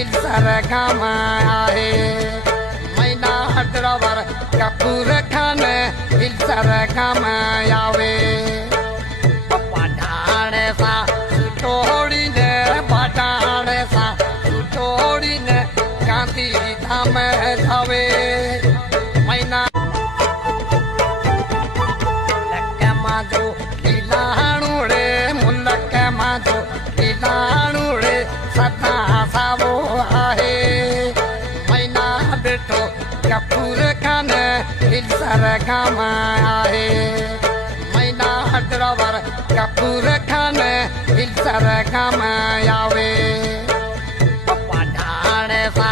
हिलसर गाम आहे मैना ड्रायव्हर कपूर खान हिलसर गाम यावे पठाणेसा सुटोडीने पठाणेसा सुटोडीने गांधी धाम जावे मैना मुलक माझो किलाणू रे मुलक माझो किलाणू रे सदा सावो आहे मैना बेटो कपूर खान हिलसर गाम आहे मैना ड्रायव्हर कपूर खान हिलसर गाम यावे पठाणेसा